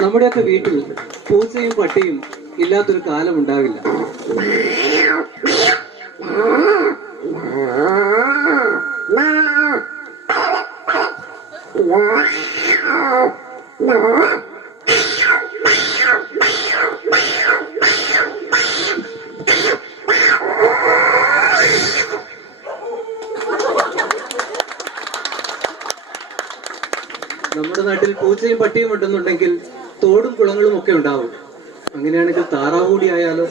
നമ്മുടെയൊക്കെ വീട്ടിൽ പൂച്ചയും പട്ടിയും ഇല്ലാത്തൊരു കാലം ഉണ്ടാവില്ല. നമ്മുടെ നാട്ടിൽ പൂച്ചയും പട്ടിയും ഉണ്ടെന്നുണ്ടെങ്കിൽ തോടും കുളങ്ങളും ഒക്കെ ഉണ്ടാവും. അങ്ങനെയാണെങ്കിൽ താറാവ് കൂടി ആയാലോ?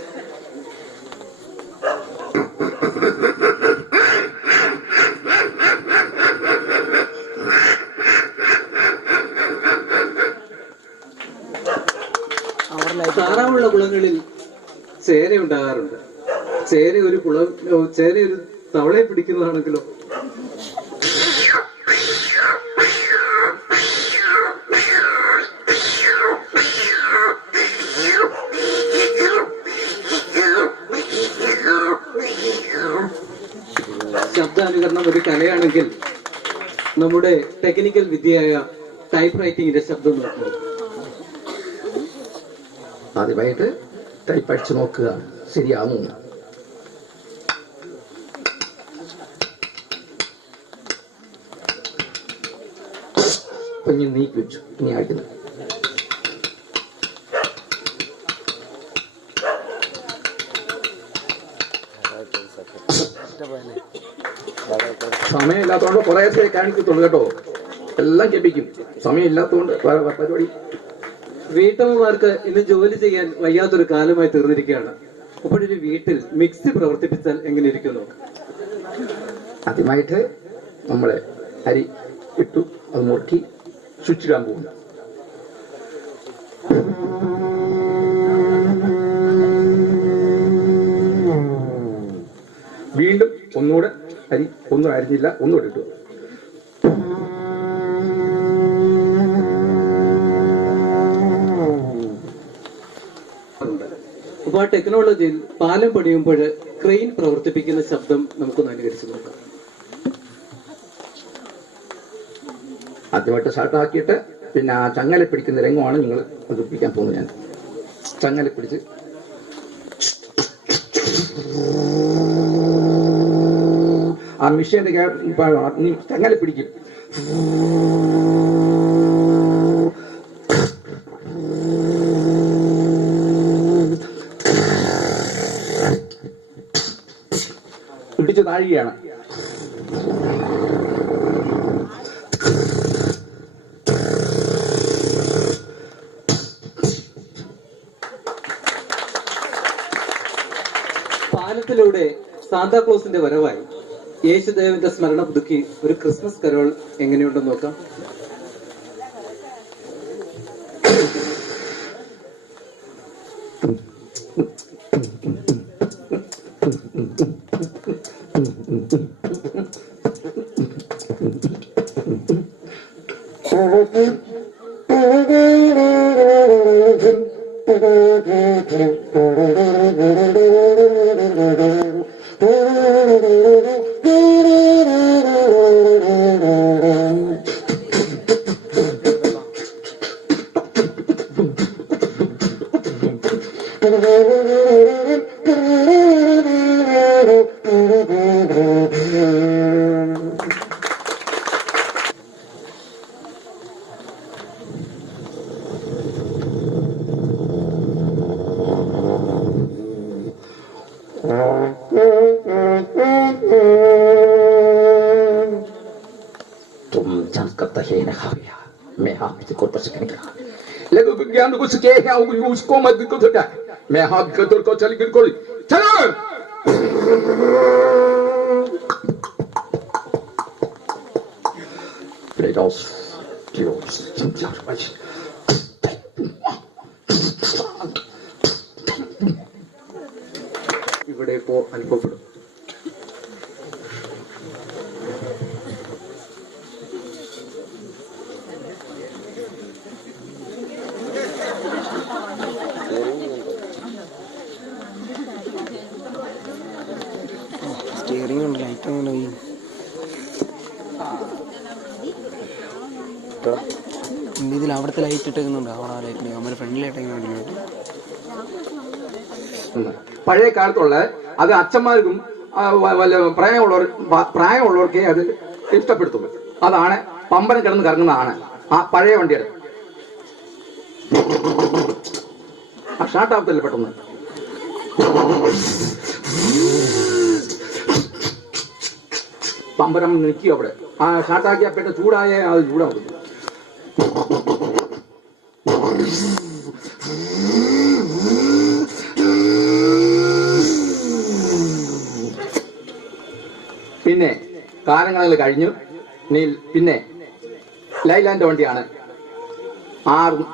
താറാവുള്ള കുളങ്ങളിൽ ചേന ഉണ്ടാകാറുണ്ട്. ചേന ഒരു തവളയെ പിടിക്കുന്നതാണെങ്കിലോ? ശബ്ദാനുകരണം ഒരു കലയാണെങ്കിൽ നമ്മുടെ ടെക്നിക്കൽ വിദ്യയായ ടൈപ്പ് റൈറ്റിംഗിന്റെ ശബ്ദം നോക്കുക. ആദ്യമായിട്ട് ടൈപ്പ് അടിച്ചു നോക്കുക, ശരിയാവുന്നു. കുഞ്ഞു നീക്കി വെച്ചു. ഇനി അടിക്കുന്നു. സമയമില്ലാത്തതുകൊണ്ട് കുറെ കാണിക്കത്തുള്ളൂ കേട്ടോ. എല്ലാം കേൾപ്പിക്കും. സമയമില്ലാത്തതുകൊണ്ട് പരിപാടി. വീട്ടമ്മമാർക്ക് ഇന്ന് ജോലി ചെയ്യാൻ വയ്യാത്തൊരു കാലമായി തീർന്നിരിക്കുകയാണ്. അപ്പോഴൊരു വീട്ടിൽ മിക്സി പ്രവർത്തിപ്പിച്ചാൽ എങ്ങനെ ഇരിക്കുന്നു? ആദ്യമായിട്ട് നമ്മള് അരി ഇട്ടു, അത് മുറുക്കി സ്വിച്ചിടാൻ പോകുന്നു. വീണ്ടും ഒന്നുകൂടെ അരി, ഒന്നും അരിഞ്ഞില്ല, ഒന്നുകൂടെ ഇട്ടു. അപ്പൊ ആ ടെക്നോളജിയിൽ പാലം പണിയുമ്പോൾ ക്രെയിൻ പ്രവർത്തിപ്പിക്കുന്ന ശബ്ദം നമുക്കൊന്ന് അനുകരിച്ച് നോക്കാം. ആദ്യമായിട്ട് സ്റ്റാർട്ടാക്കിയിട്ട് പിന്നെ ആ ചങ്ങല പിടിക്കുന്ന രംഗമാണ് നിങ്ങൾ അവതരിപ്പിക്കാൻ പോകുന്നത്. ഞാൻ ചങ്ങല പിടിച്ച് ആ മിഷീന്റെ ചങ്ങല പിടിക്കും. പിടിച്ച് താഴുകയാണ്. പാലത്തിലൂടെ സാന്താക്ലോസിന്റെ വരവായി യേശുദേവന്റെ സ്മരണ പുതുക്കി ഒരു ക്രിസ്മസ് കരോൾ എങ്ങനെയുണ്ടെന്ന് നോക്കാം. मैं हाथ को तो सकने का लेकिन विज्ञान को सके है उसको मत को थोड़ा मैं हाथ को चल बिल्कुल चलो प्लेटोस किलोस समझा पाइए ഇവിടെ ഇപ്പോ അനുഭവപ്പെടും. സ്റ്റിയറിംഗ് ഉണ്ട്, ലൈറ്റ് അങ്ങനെ പിന്നെ ഇതിൽ അവിടുത്തെ ലൈറ്റ് ഇട്ടേക്കുന്നുണ്ട്, അവിടെ ആ ലൈറ്റ് നമ്മുടെ ഫ്രണ്ടിലായിട്ടെങ്ങനെ വേണ്ടി. പഴയ കാലത്തുള്ള അത് അച്ഛന്മാർക്കും വല്ല പ്രായമുള്ളവർക്കേ അത് ഇഷ്ടപ്പെടുത്തുള്ളൂ. അതാണ് പമ്പരം കിടന്ന് കറങ്ങുന്നതാണ് ആ പഴയ വണ്ടിയുടെ. ആ ഷാർട്ടാവത്തില്ല പെട്ടെന്ന്. പമ്പരം നിൽക്കുക അവിടെ. ആ ഷാർട്ടാക്കിയ പെട്ടെന്ന് ചൂടായ അത് ചൂടാവും. പിന്നെ കാലങ്ങളിൽ കഴിഞ്ഞു. പിന്നെ ലൈലാൻഡ് വണ്ടിയാണ് 6